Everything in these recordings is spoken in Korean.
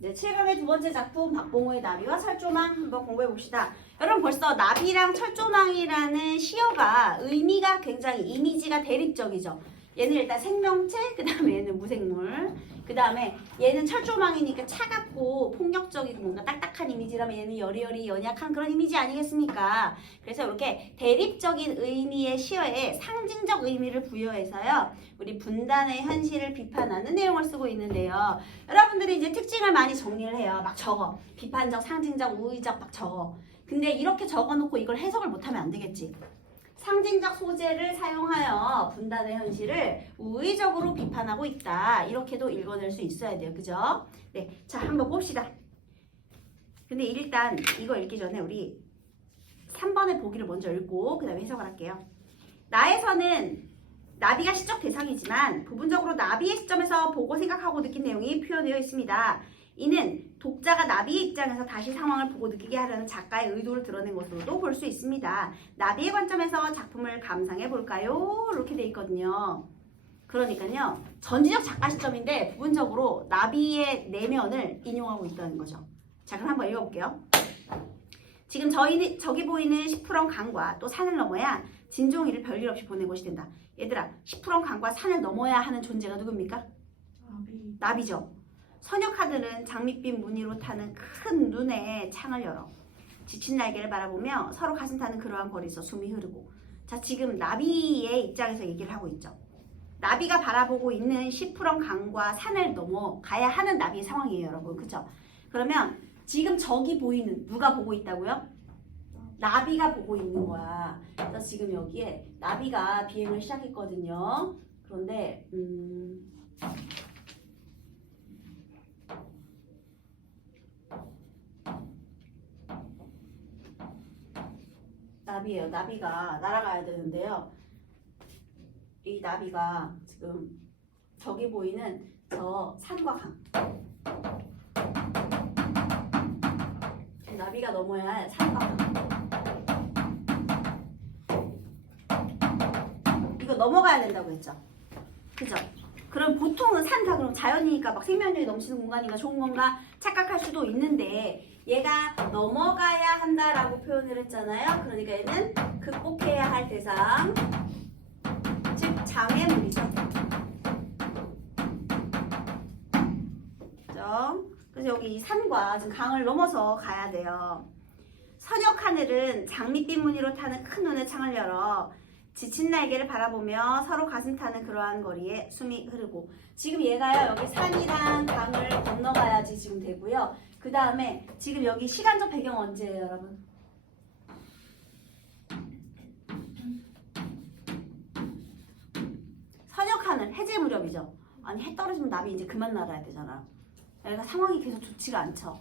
네, 7강의 두 번째 작품 박봉호의 나비와 철조망 한번 공부해 봅시다. 여러분 벌써 나비랑 철조망이라는 시어가 의미가 굉장히 이미지가 대립적이죠. 얘는 일단 생명체, 그 다음에 얘는 무생물, 그 다음에 얘는 철조망이니까 차갑고 폭력적이고 뭔가 딱딱한 이미지라면 얘는 여리여리 연약한 그런 이미지 아니겠습니까? 그래서 이렇게 대립적인 의미의 시어에 상징적 의미를 부여해서요, 우리 분단의 현실을 비판하는 내용을 쓰고 있는데요. 여러분들이 이제 특징을 많이 정리를 해요. 막 적어. 비판적, 상징적, 우의적 막 적어. 근데 이렇게 적어놓고 이걸 해석을 못하면 안 되겠지. 상징적 소재를 사용하여 분단의 현실을 우의적으로 비판하고 있다. 이렇게도 읽어낼 수 있어야 돼요. 그죠? 네, 자 한번 봅시다. 근데 일단 이거 읽기 전에 우리 3번의 보기를 먼저 읽고 그 다음에 해석을 할게요. 나에서는 나비가 시적 대상이지만 부분적으로 나비의 시점에서 보고 생각하고 느낀 내용이 표현되어 있습니다. 이는 독자가 나비의 입장에서 다시 상황을 보고 느끼게 하려는 작가의 의도를 드러낸 것으로도 볼 수 있습니다. 나비의 관점에서 작품을 감상해 볼까요? 이렇게 돼 있거든요. 그러니까요, 전지적 작가 시점인데 부분적으로 나비의 내면을 인용하고 있다는 거죠. 자, 그럼 한번 읽어볼게요. 지금 저기 보이는 시푸런 강과 또 산을 넘어야 진종이를 별일 없이 보낸 것이 된다. 얘들아, 시푸런 강과 산을 넘어야 하는 존재가 누굽니까? 나비죠. 선역하들은 장밋빛 무늬로 타는 큰 눈에 창을 열어 지친 날개를 바라보며 서로 가슴 타는 그러한 거리에서 숨이 흐르고. 자, 지금 나비의 입장에서 얘기를 하고 있죠. 나비가 바라보고 있는 시푸런 강과 산을 넘어가야 하는 나비의 상황이에요, 여러분. 그쵸? 그러면 지금 저기 보이는, 누가 보고 있다고요? 나비가 보고 있는 거야. 그래서 지금 여기에 나비가 비행을 시작했거든요. 그런데 나비예요. 나비가 날아가야 되는데요. 이 나비가 지금 저기 보이는 저 산과 강, 나비가 넘어야 할 산과 강, 이거 넘어가야 된다고 했죠. 그죠? 그럼 보통은 산가 그럼 자연이니까 막 생명력이 넘치는 공간인가 좋은 건가 착각할 수도 있는데, 얘가 넘어가야 한다라고 표현을 했잖아요. 그러니까 얘는 극복해야 할 대상, 즉 장애물이죠. 그죠? 그래서 여기 이 산과 지금 강을 넘어서 가야 돼요. 선역 하늘은 장밋빛 무늬로 타는 큰 눈의 창을 열어 지친 날개를 바라보며 서로 가슴 타는 그러한 거리에 숨이 흐르고. 지금 얘가요, 여기 산이랑 강을 건너가야지 지금 되고요. 그 다음에 지금 여기 시간적 배경 언제예요, 여러분? 선역 하늘, 해질 무렵이죠. 아니, 해 떨어지면 나비 이제 그만 날아야 되잖아. 얘가 상황이 계속 좋지가 않죠.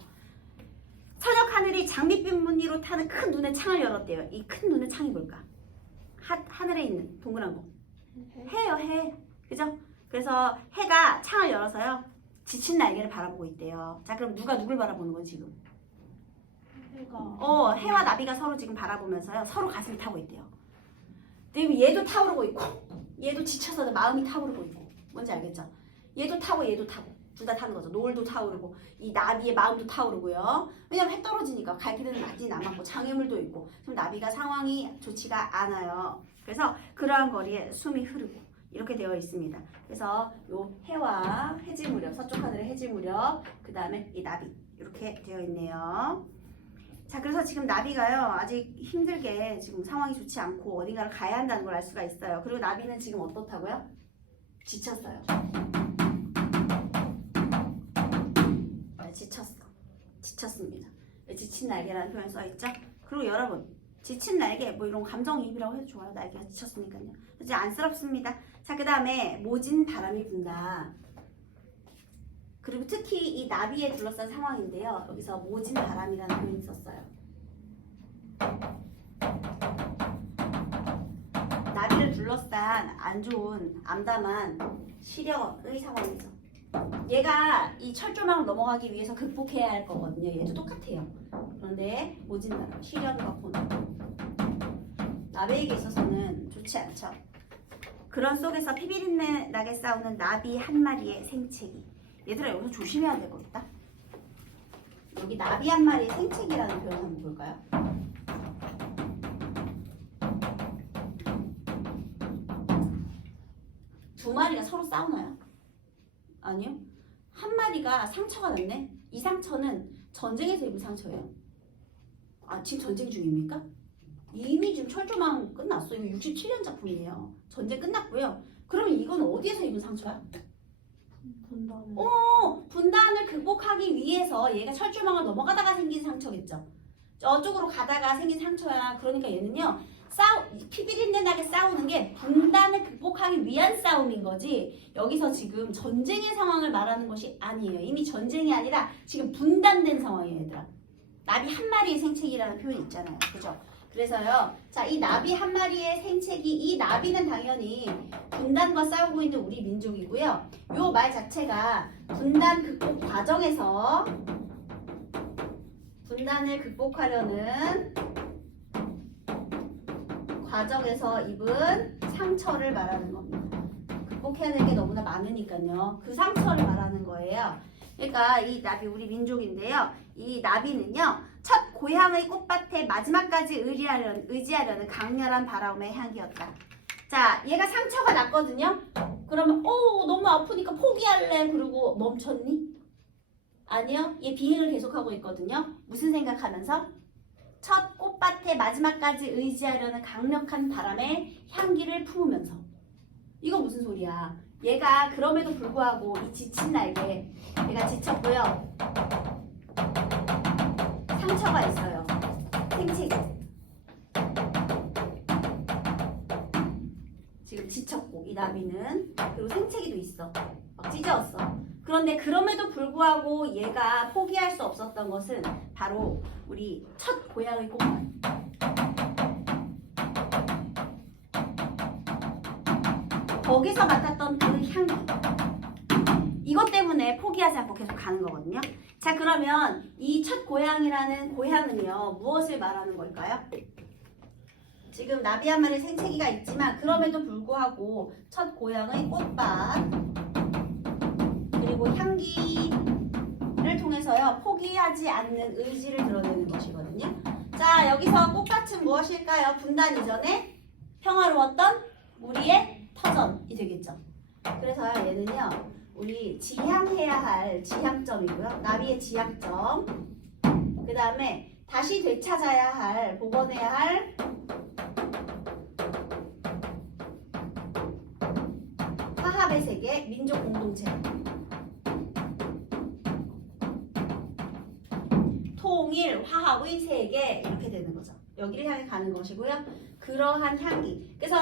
선역 하늘이 장밋빛 무늬로 타는 큰 눈의 창을 열었대요. 이 큰 눈의 창이 뭘까? 하늘에 있는 동그란 거. 해요, 해. 그죠? 그래서 해가 창을 열어서요, 지친 날개를 바라보고 있대요. 자, 그럼 누가 누굴 바라보는 건 지금? 해가. 해와 나비가 서로 지금 바라보면서요, 서로 가슴이 타고 있대요. 근데 얘도 타오르고 있고, 얘도 지쳐서 마음이 타오르고 있고. 뭔지 알겠죠? 얘도 타고 얘도 타고. 둘 다 타는 거죠. 노을도 타오르고 이 나비의 마음도 타오르고요. 왜냐면 해 떨어지니까 갈 길은 많이 남았고 장애물도 있고 지금 나비가 상황이 좋지가 않아요. 그래서 그러한 거리에 숨이 흐르고 이렇게 되어 있습니다. 그래서 요 해와 해질 무렵, 서쪽 하늘의 해질 무렵, 그 다음에 이 나비 이렇게 되어 있네요. 자, 그래서 지금 나비가요, 아직 힘들게 지금 상황이 좋지 않고 어딘가를 가야 한다는 걸 알 수가 있어요. 그리고 나비는 지금 어떻다고요? 지쳤어요. 지쳤습니다. 지친 날개라는 표현 써있죠? 그리고 여러분, 지친 날개, 뭐 이런 감정이입이라고 해도 좋아요. 날개가 지쳤으니까요. 이제 안쓰럽습니다. 자, 그 다음에 모진 바람이 분다. 그리고 특히 이 나비에 둘러싼 상황인데요. 여기서 모진 바람이라는 표현이 썼어요. 나비를 둘러싼 안 좋은 암담한 시력의 상황이죠. 얘가 이 철조망을 넘어가기 위해서 극복해야 할 거거든요. 얘도 똑같아요. 그런데 모진 바람, 시련과 고난, 나비에게 있어서는 좋지 않죠. 그런 속에서 피비린내 나게 싸우는 나비 한 마리의 생채기. 얘들아, 여기서 조심해야 될 거 있다. 여기 나비 한 마리의 생채기라는 표현 한번 볼까요? 두 마리가 서로 싸우나요? 아니요. 한 마리가 상처가 났네. 이 상처는 전쟁에서 입은 상처예요. 아, 지금 전쟁 중입니까? 이미 지금 철조망 끝났어요. 이거 67년 작품이에요. 전쟁 끝났고요. 그러면 이건 어디에서 입은 상처야? 분단을. 분단을 극복하기 위해서 얘가 철조망을 넘어가다가 생긴 상처겠죠. 저쪽으로 가다가 생긴 상처야. 그러니까 얘는요. 피비린내나게 싸우는 게 분단을 극복하기 위한 싸움인 거지 여기서 지금 전쟁의 상황을 말하는 것이 아니에요. 이미 전쟁이 아니라 지금 분단된 상황이에요. 얘들아. 나비 한 마리의 생채기라는 표현이 있잖아요. 그죠? 그래서요. 자, 이 나비 한 마리의 생채기, 이 나비는 당연히 분단과 싸우고 있는 우리 민족이고요. 요 말 자체가 분단 극복 과정에서 분단을 극복하려는 과정에서 입은 상처를 말하는 겁니다. 극복해야 될 게 너무나 많으니까요. 그 상처를 말하는 거예요. 그러니까 이 나비 우리 민족인데요. 이 나비는요. 첫 고향의 꽃밭에 마지막까지 의지하려는 강렬한 바람의 향기였다. 자, 얘가 상처가 났거든요. 그러면 너무 아프니까 포기할래. 그러고 멈췄니? 아니요. 얘 비행을 계속하고 있거든요. 무슨 생각하면서? 첫 꽃밭에 마지막까지 의지하려는 강력한 바람의 향기를 품으면서. 이거 무슨 소리야? 얘가 그럼에도 불구하고 이 지친 날개, 얘가 지쳤고요. 상처가 있어요. 생채기. 지금 지쳤고 이 나비는 그리고 생채기도 있어. 막 찢어졌어. 그런데 그럼에도 불구하고 얘가 포기할 수 없었던 것은 바로 우리 첫 고향의 꽃밭. 거기서 맡았던 그 향기. 이것 때문에 포기하지 않고 계속 가는 거거든요. 자, 그러면 이 첫 고향이라는 고향은요. 무엇을 말하는 걸까요? 지금 나비 한 마리 생채기가 있지만 그럼에도 불구하고 첫 고향의 꽃밭 그리고 향기를 통해서요. 포기하지 않는 의지를 드러내는 것이거든요. 자, 여기서 꽃밭은 무엇일까요? 분단 이전에 평화로웠던 우리의 터전이 되겠죠. 그래서 얘는요. 우리 지향해야 할 지향점이고요. 나비의 지향점. 그 다음에 다시 되찾아야 할, 복원해야 할 화합의 세계, 민족 공동체. 통일, 화합의 세계 이렇게 되는 거죠. 여기를 향해 가는 것이고요. 그러한 향기. 그래서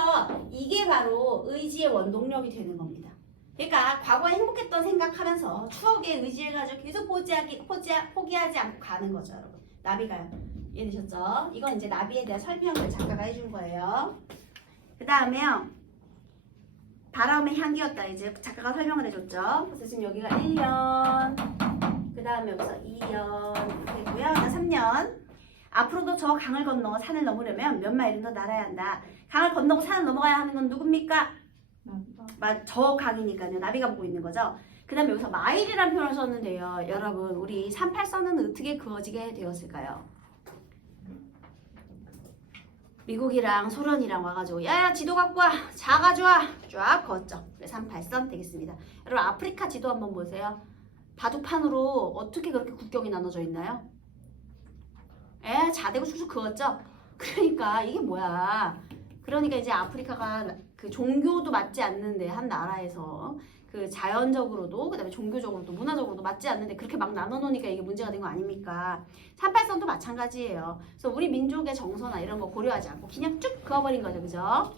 이게 바로 의지의 원동력이 되는 겁니다. 그러니까 과거에 행복했던 생각하면서 추억에 의지해가지고 계속 포기하지 않고 가는 거죠, 여러분. 나비가요. 이해되셨죠? 이건 이제 나비에 대한 설명을 작가가 해준 거예요. 그 다음에요. 바람의 향기였다. 이제 작가가 설명을 해줬죠. 그래서 지금 여기가 1년, 그 다음에 여기서 2년 이렇게 되고요. 3년. 앞으로도 저 강을 건너 산을 넘으려면 몇 마일은 더 날아야 한다. 강을 건너고 산을 넘어가야 하는 건 누굽니까? 저 강이니까요. 나비가 보고 있는 거죠. 그 다음에 여기서 마일이라는 표현을 썼는데요. 여러분, 우리 38선은 어떻게 그어지게 되었을까요? 미국이랑 소련이랑 와가지고 야야 지도 갖고 와. 자 가져와. 쫙 그었죠. 그래서 38선 되겠습니다. 여러분, 아프리카 지도 한번 보세요. 바둑판으로 어떻게 그렇게 국경이 나눠져 있나요? 자대고 쭉쭉 그었죠? 그러니까 이게 뭐야. 그러니까 이제 아프리카가 그 종교도 맞지 않는데 한 나라에서 그 자연적으로도 그다음에 종교적으로도 문화적으로도 맞지 않는데 그렇게 막 나눠 놓으니까 이게 문제가 된 거 아닙니까? 38선도 마찬가지예요. 그래서 우리 민족의 정서나 이런 거 고려하지 않고 그냥 쭉 그어버린 거죠. 그죠?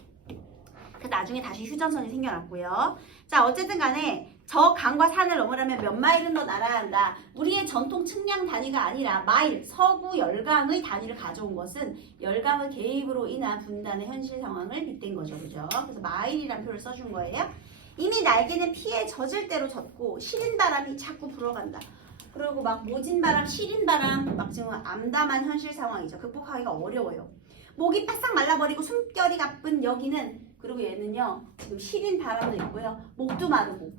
그 나중에 다시 휴전선이 생겨났고요. 자, 어쨌든 간에 저 강과 산을 넘으려면 몇 마일은 더 날아야 한다. 우리의 전통 측량 단위가 아니라 마일, 서구 열강의 단위를 가져온 것은 열강의 개입으로 인한 분단의 현실 상황을 빗댄 거죠. 그죠? 그래서 마일이라는 표를 써준 거예요. 이미 날개는 피에 젖을 대로 젖고 시린 바람이 자꾸 불어간다. 그리고 막 모진 바람, 시린 바람, 막 지금 암담한 현실 상황이죠. 극복하기가 어려워요. 목이 바싹 말라버리고 숨결이 가쁜 여기는, 그리고 얘는요 지금 시린 바람도 있고요. 목도 마르고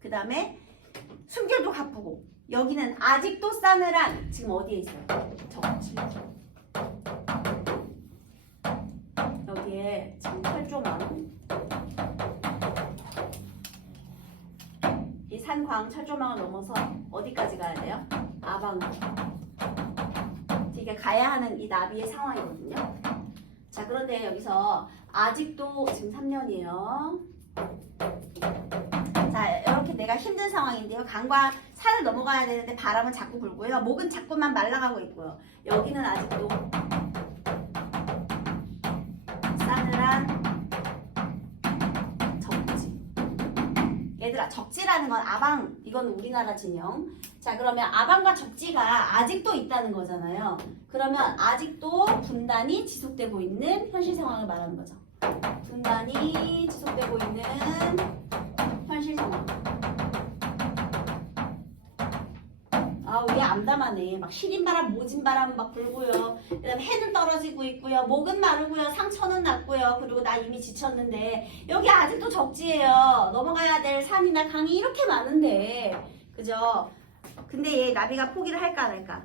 그 다음에 숨결도 가쁘고 여기는 아직도 싸늘한 지금 어디에 있어요? 적지. 여기에 지금 철조망 이 산광 철조망을 넘어서 어디까지 가야 돼요? 아방으로. 이게 가야 하는 이 나비의 상황이거든요. 자, 그런데 여기서 아직도 지금 3년이에요. 자, 이렇게 내가 힘든 상황인데요. 강과 산을 넘어가야 되는데 바람은 자꾸 불고요. 목은 자꾸만 말라가고 있고요. 여기는 아직도 싸늘한 적지. 얘들아, 적지라는 건 아방, 이건 우리나라 진영. 자, 그러면 아방과 적지가 아직도 있다는 거잖아요. 그러면 아직도 분단이 지속되고 있는 현실 상황을 말하는 거죠. 분단이 지속되고 있는 현실 상황. 아, 위에 암담하네. 막 시린바람, 모진바람 막 불고요. 그 다음에 해는 떨어지고 있고요. 목은 마르고요. 상처는 났고요. 그리고 나 이미 지쳤는데 여기 아직도 적지예요. 넘어가야 될 산이나 강이 이렇게 많은데, 그죠? 근데 얘 나비가 포기를 할까 안 할까?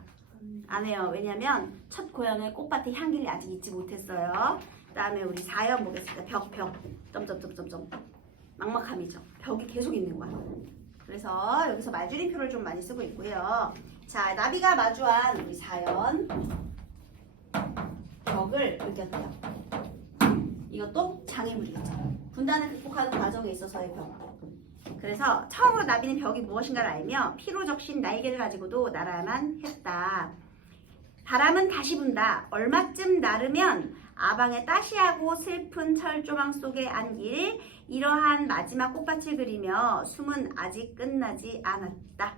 안 해요. 왜냐면 첫 고향의 꽃밭의 향기를 아직 잊지 못했어요. 그 다음에 우리 4연 보겠습니다. 벽. 점점점점점. 막막함이죠. 벽이 계속 있는 거야. 그래서 여기서 말줄임표를 좀 많이 쓰고 있고요. 자, 나비가 마주한 우리 4연 벽을 느꼈대요. 이것도 장애물이겠죠. 분단을 극복하는 과정에 있어서의 벽. 그래서 처음으로 나비는 벽이 무엇인가를 알며 피로 적신 날개를 가지고도 날아야만 했다. 바람은 다시 분다. 얼마쯤 나르면 아방에 따시하고 슬픈 철조망 속에 안길 이러한 마지막 꽃밭을 그리며 숨은 아직 끝나지 않았다.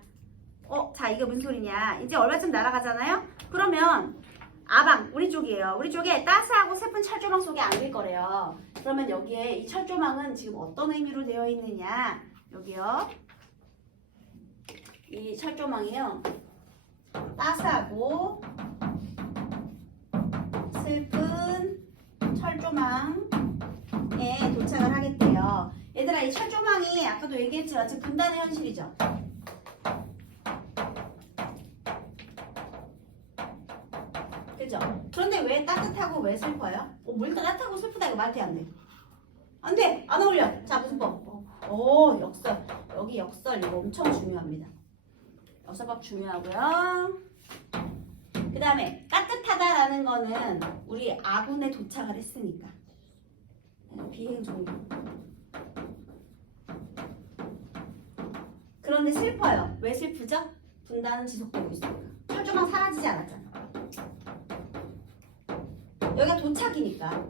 자, 이게 무슨 소리냐? 이제 얼마쯤 날아가잖아요? 그러면 아방, 우리 쪽이에요. 우리 쪽에 따스하고 슬픈 철조망 속에 안길 거래요. 그러면 여기에 이 철조망은 지금 어떤 의미로 되어 있느냐? 여기요. 이 철조망이요. 따스하고 슬픈 철조망에 도착을 하겠대요. 얘들아, 이 철조망이 아까도 얘기했지만 지금 분단의 현실이죠. 그죠? 그런데 왜 따뜻하고 왜 슬퍼요? 뭘 따뜻하고 슬프다 이거 말이 안 돼. 안 돼! 안 어울려! 자, 무슨 법? 역설. 여기 역설 이거 엄청 중요합니다. 역설법 중요하고요. 그 다음에 따뜻하다라는 거는 우리 아군에 도착을 했으니까. 비행 종료. 그런데 슬퍼요. 왜 슬프죠? 분단은 지속되고 있으니까. 철조망 사라지지 않았잖아. 여기가 도착이니까.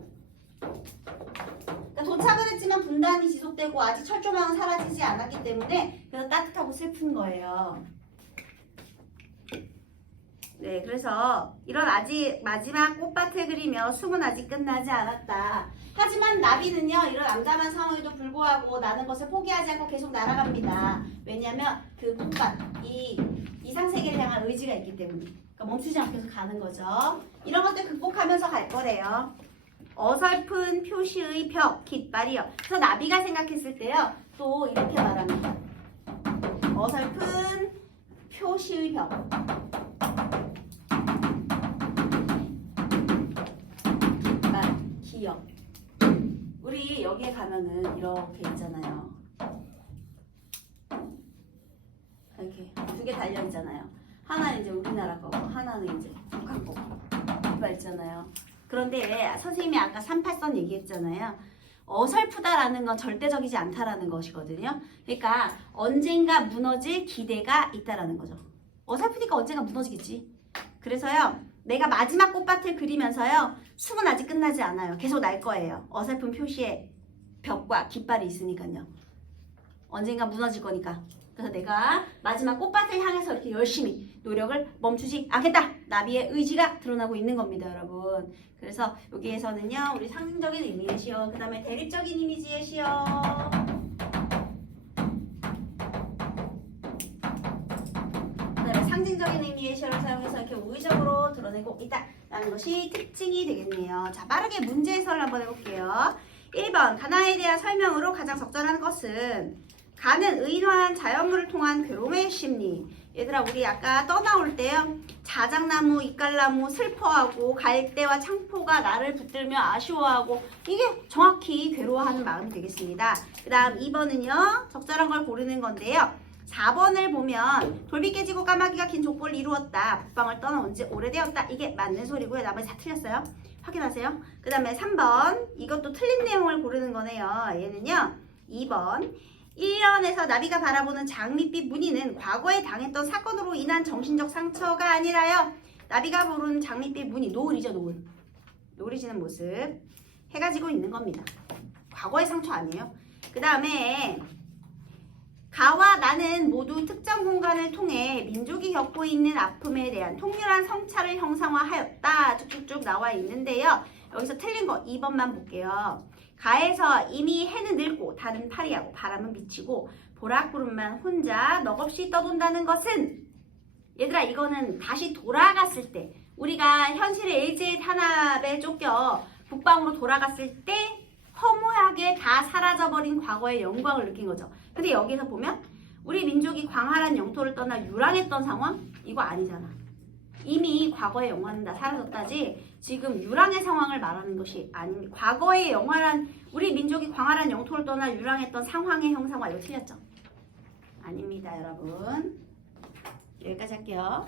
그러니까 도착은 했지만 분단이 지속되고 아직 철조망은 사라지지 않았기 때문에 그래서 따뜻하고 슬픈 거예요. 네, 그래서 이런 아직 마지막 꽃밭을 그리며 숨은 아직 끝나지 않았다. 하지만 나비는요, 이런 암담한 상황에도 불구하고 나는 것을 포기하지 않고 계속 날아갑니다. 왜냐하면 그 꽃밭, 이 이상세계를 향한 의지가 있기 때문에. 그러니까 멈추지 않고 계속 가는 거죠. 이런 것들 극복하면서 갈 거래요. 어설픈 표시의 벽, 깃발이요. 그래서 나비가 생각했을 때요, 또 이렇게 말합니다. 어설픈 표시의 벽. 기억. 우리 여기에 가면은 이렇게 있잖아요. 이렇게 두 개 달려 있잖아요. 하나는 이제 우리나라 거고 하나는 이제 북한 거고 깃발 있잖아요. 그런데 선생님이 아까 38선 얘기했잖아요. 어설프다라는 건 절대적이지 않다라는 것이거든요. 그러니까 언젠가 무너질 기대가 있다라는 거죠. 어설프니까 언젠가 무너지겠지. 그래서요, 내가 마지막 꽃밭을 그리면서요, 숨은 아직 끝나지 않아요. 계속 날 거예요. 어설픈 표시의 벽과 깃발이 있으니까요. 언젠가 무너질 거니까. 그래서 내가 마지막 꽃밭을 향해서 이렇게 열심히 노력을 멈추지 않겠다. 나비의 의지가 드러나고 있는 겁니다, 여러분. 그래서 여기에서는요, 우리 상징적인 의미의 시어, 그 다음에 대립적인 이미지의 시어, 그 다음에 상징적인 의미의 시어를 사용해서 이렇게 우의적으로 드러내고 있다라는 것이 특징이 되겠네요. 자, 빠르게 문제 해설을 한번 해볼게요. 1번, 가나에 대한 설명으로 가장 적절한 것은 가는 의인화한 자연물을 통한 괴로움의 심리. 얘들아 우리 아까 떠나올 때요. 자작나무, 이깔나무 슬퍼하고 갈대와 창포가 나를 붙들며 아쉬워하고 이게 정확히 괴로워하는 마음이 되겠습니다. 그 다음 2번은요. 적절한 걸 고르는 건데요. 4번을 보면 돌비 깨지고 까마귀가 긴 족보를 이루었다. 북방을 떠나온 지 오래되었다. 이게 맞는 소리고요. 나머지 다 틀렸어요. 확인하세요. 그 다음에 3번 이것도 틀린 내용을 고르는 거네요. 얘는요. 2번 1년에서 나비가 바라보는 장밋빛 무늬는 과거에 당했던 사건으로 인한 정신적 상처가 아니라요. 나비가 보는 장밋빛 무늬, 노을이죠, 노을. 노을이 지는 모습 해가지고 있는 겁니다. 과거의 상처 아니에요. 그 다음에 가와 나는 모두 특정 공간을 통해 민족이 겪고 있는 아픔에 대한 통렬한 성찰을 형상화하였다. 쭉쭉쭉 나와 있는데요. 여기서 틀린 거 2번만 볼게요. 가에서 이미 해는 늙고 달은 파리하고 바람은 미치고 보락구름만 혼자 넋없이 떠돈다는 것은 얘들아 이거는 다시 돌아갔을 때 우리가 현실의 일제의 탄압에 쫓겨 북방으로 돌아갔을 때 허무하게 다 사라져버린 과거의 영광을 느낀 거죠. 근데 여기서 보면 우리 민족이 광활한 영토를 떠나 유랑했던 상황? 이거 아니잖아. 이미 과거의 영광은 다 사라졌다지 지금 유랑의 상황을 말하는 것이 아닙니다. 과거의 우리 민족이 광활한 영토를 떠나 유랑했던 상황의 형상화 이거 틀렸죠? 아닙니다 여러분. 여기까지 할게요.